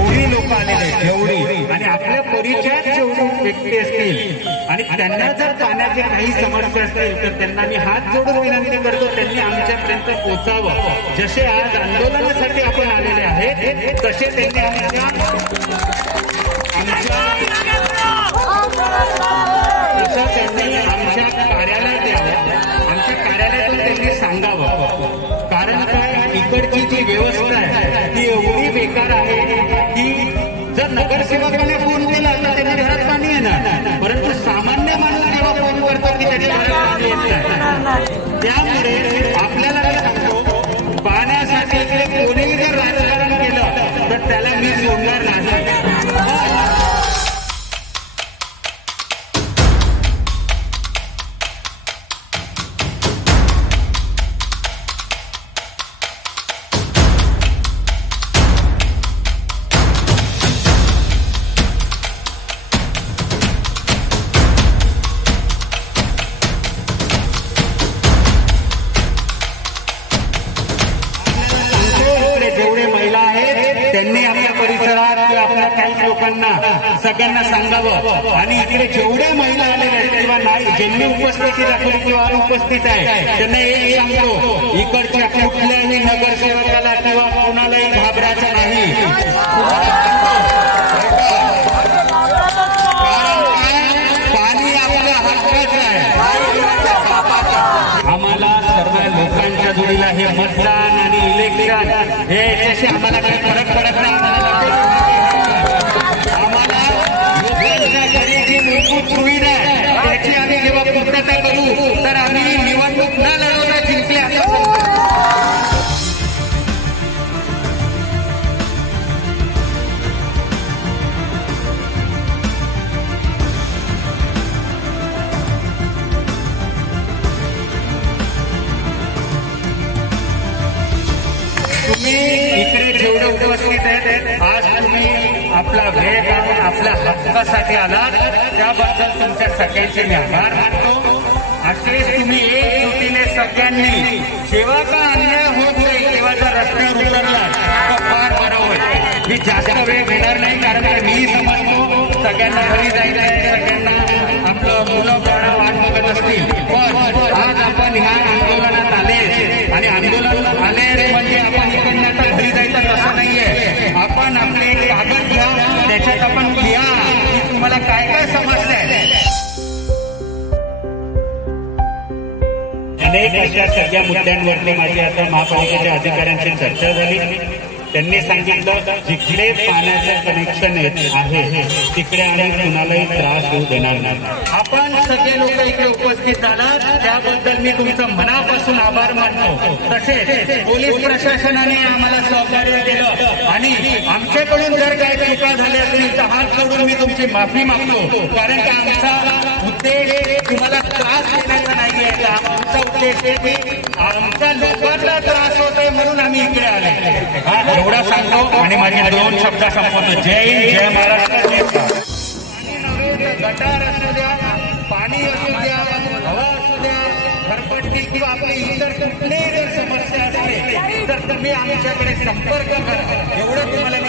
जेवढी लोक आलेले जेवढी आणि आपल्या परिचयात जेवढी व्यक्ती असतील आणि त्यांना जर पाण्याचे काही समस्या असतील तर त्यांना मी हात जोडून विनंती करतो त्यांनी आमच्यापर्यंत पोहोचावं. जसे आज आंदोलनासाठी आपण आलेले आहेत तसे त्यांनी आमच्या कार्यालयात यावं. आमच्या कार्यालयातून त्यांनी सांगावं. कारण काय इकडची जी व्यवस्था आहे ती एवढी बेकार आहे की जर नगरसेवकाने फोन केला तर त्याच्या घरात पाणी येणार, परंतु सामान्य माणूस जेव्हा फोन करतो की त्याच्या घरात पाणी येत नाही. त्यामुळे आपल्याला काय सांगतो पाण्यासाठी इकडे कोणीही जर राजकारण केलं तर त्याला मी सोडणार नाही. जेवढे महिला आहेत त्यांनी आपल्या परिसरात किंवा आपल्या काही लोकांना सगळ्यांना सांगावं. आणि इकडे जेवढ्या महिला आलेल्या आहेत किंवा नाही ज्यांनी उपस्थिती दाखवली किंवा अनुपस्थित आहे त्यांना एक सांगतो इकडच्या कुठल्याही नगरसेवकाला किंवा कोणालाही घाबरायचं नाही. पाणी आपल्या हक्काचं आहे. आम्हाला सर्व लोकांच्या जोडीला हे मतदान आणि इलेक्शन हे याच्याशी आम्हाला काही फरक पडत नाही. आम्हाला लोकांच्या घरी जी मूलभूत सुविधा आहे त्याची आम्ही जेव्हा पूर्तता करू तर आम्ही निवडणूक न लढवता जिंकले असं तुम्ही इकडे जेवढे उपस्थित आहेत आज तुम्ही आपला वेळ काढून आपल्या हक्कासाठी आलात त्याबद्दल तुमच्या सगळ्यांचे मी आभार मानतो. असेच तुम्ही एकजुटीने सगळ्यांनी जेव्हा का अन्याय होत नाही तेव्हा जर रस्त्यावर उतरला तर फार बरं होईल. मी जास्त वेळ घेणार नाही कारण मी समजतो सगळ्यांना घरी जायचं आहे, सगळ्यांना आपलं मुलं बाळं वाट बघत असतील. पण आज आपण ह्या आंदोलनात आले आणि आंदोलन आले म्हणजे आपण इकडनं आता घरी जायचं तसं नाहीये. आपण आपले कागद घ्या त्याच्यात आपण लिहा की तुम्हाला काय काय समस्या आहे. अनेक अशा सगळ्या मुद्द्यांवरती माझी आता महापालिकेच्या अधिकाऱ्यांची चर्चा झाली. त्यांनी सांगितलं जिकडे पाण्याचं कनेक्शन आहे तिकडे आम्ही कुणालाही त्रास होऊ देणार नाही. आपण सगळे लोक इकडे उपस्थित झालात त्याबद्दल मी तुमचं मनापासून आभार मानतो. तसेच पोलीस प्रशासनाने आम्हाला सहकार्य केलं आणि आमच्याकडून जर काही चुका झाल्या असतील तर हात जोडून मी तुमची माफी मागतो. कारण की आमचा उद्देश तुम्हाला त्रास देण्याचा नाही आहे. आमचा उद्देश आहे की आमच्या लोकांना त्रास होत आहे म्हणून आम्ही इकडे आले. एवढा सांगतो आणि माझे 2 शब्द संपवतो. जय हिंद, जय महाराष्ट्र. गटार असू द्या, पाणी असू द्या, हवा असू द्या, घरपट्टी किंवा आपली इतर कुठलीही जर समस्या असते तर तुम्ही आमच्याकडे संपर्क करा. एवढं तुम्हाला